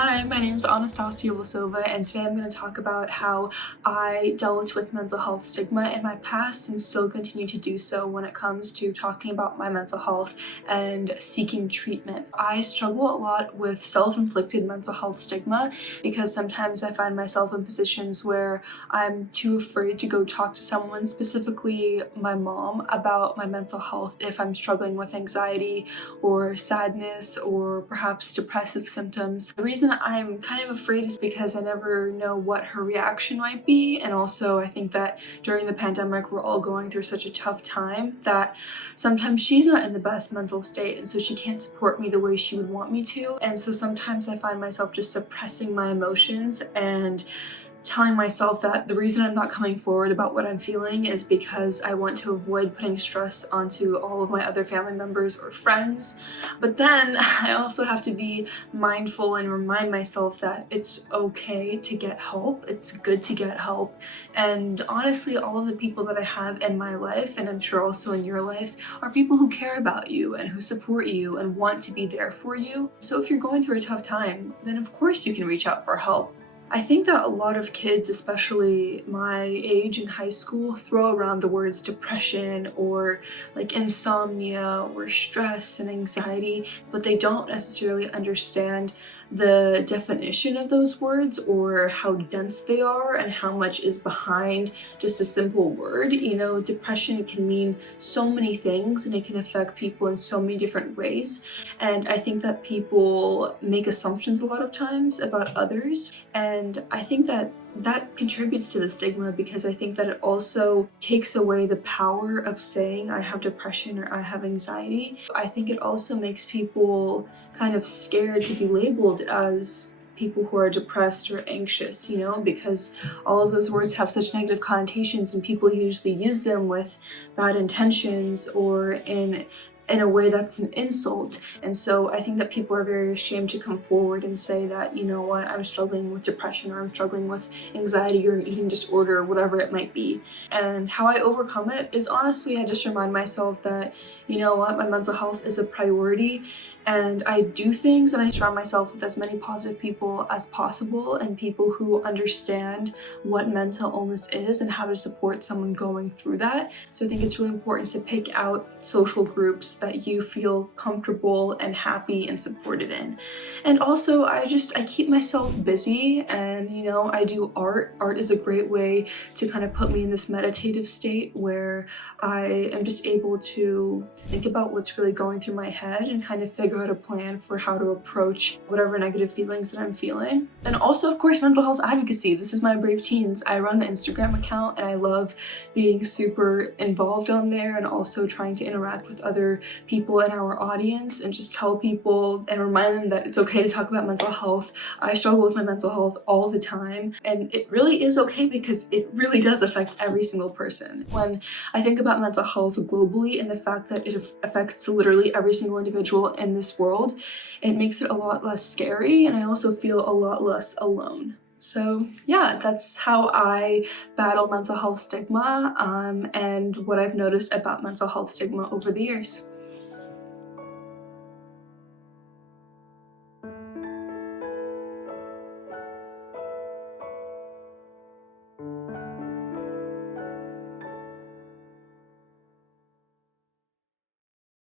Hi, my name is Anastasia, and today I'm going to talk about how I dealt with mental health stigma in my past and still continue to do so when it comes to talking about my mental health and seeking treatment. I struggle a lot with self-inflicted mental health stigma because sometimes I find myself in positions where I'm too afraid to go talk to someone, specifically my mom, about my mental health if I'm struggling with anxiety or sadness or perhaps depressive symptoms. The reason I'm kind of afraid is because I never know what her reaction might be, and also I think that during the pandemic we're all going through such a tough time that sometimes she's not in the best mental state, and so she can't support me the way she would want me to, and so sometimes I find myself just suppressing my emotions and telling myself that the reason I'm not coming forward about what I'm feeling is because I want to avoid putting stress onto all of my other family members or friends. But then I also have to be mindful and remind myself that it's okay to get help. It's good to get help. And honestly, all of the people that I have in my life, and I'm sure also in your life, are people who care about you and who support you and want to be there for you. So if you're going through a tough time, then of course you can reach out for help. I think that a lot of kids, especially my age in high school, throw around the words depression or like insomnia or stress and anxiety, but they don't necessarily understand the definition of those words or how dense they are and how much is behind just a simple word. You know, depression can mean so many things and it can affect people in so many different ways. And I think that people make assumptions a lot of times about others. And I think that contributes to the stigma because I think that it also takes away the power of saying I have depression or I have anxiety. I think it also makes people kind of scared to be labeled as people who are depressed or anxious, you know, because all of those words have such negative connotations and people usually use them with bad intentions or in a way that's an insult. And so I think that people are very ashamed to come forward and say that, you know what, I'm struggling with depression or I'm struggling with anxiety or an eating disorder or whatever it might be. And how I overcome it is honestly, I just remind myself that, you know what, my mental health is a priority and I do things and I surround myself with as many positive people as possible and people who understand what mental illness is and how to support someone going through that. So I think it's really important to pick out social groups that you feel comfortable and happy and supported in. And also I keep myself busy and, you know, I do art. Art is a great way to kind of put me in this meditative state where I am just able to think about what's really going through my head and kind of figure out a plan for how to approach whatever negative feelings that I'm feeling. And also, of course, mental health advocacy. This is my Brave Teens. I run the Instagram account and I love being super involved on there and also trying to interact with other people in our audience and just tell people and remind them that it's okay to talk about mental health. I struggle with my mental health all the time and it really is okay because it really does affect every single person. When I think about mental health globally and the fact that it affects literally every single individual in this world, it makes it a lot less scary and I also feel a lot less alone. So yeah, that's how I battle mental health stigma and what I've noticed about mental health stigma over the years.